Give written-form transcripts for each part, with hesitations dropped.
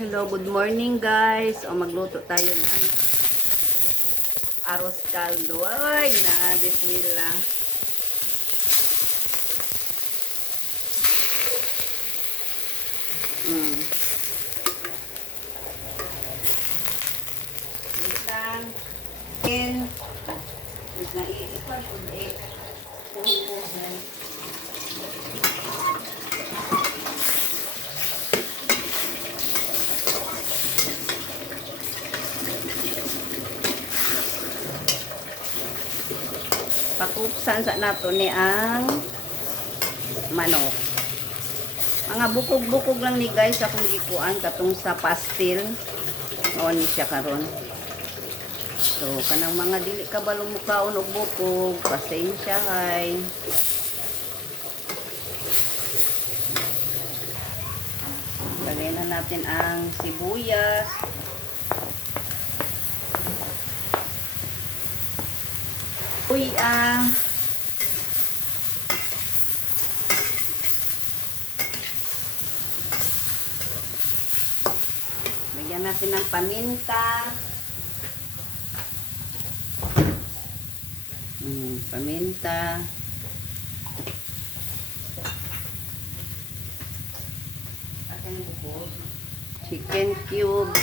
Hello, good morning guys. O magluto tayo ng arroz caldo. Ay, na, bismillah. Wait lang. Wait lang, iikot po pakupsan sa nato ni ang manok. Mga bukog-bukog lang ni guys akong gikuan katong sa pastil. O ni siya karon. So kanang mga dili ka balong mukaon og bukog, pasensya hay. Lagay na natin ang sibuyas. Lagyan natin ng paminta. Paminta. Chicken cube.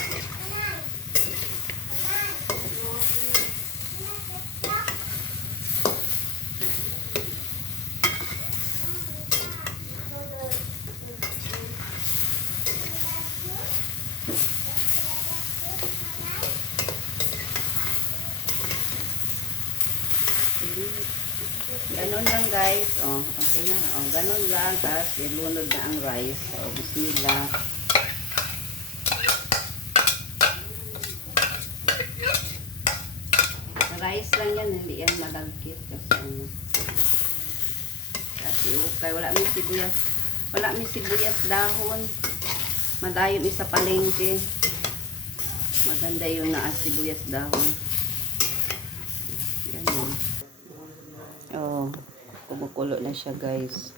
Ganon lang guys. Oh, okay na. Oh, ganon lang. Tapos ilunod na ang rice. Oh, bismillah. Rice lang yan. Hindi yan malagkit. Kasi ano. Kasi okay. Wala may sibuyas. Wala may sibuyas dahon. Madayon isa palengke. Maganda yun na sibuyas dahon. Ganyan. Oh, kumukulo na siya guys.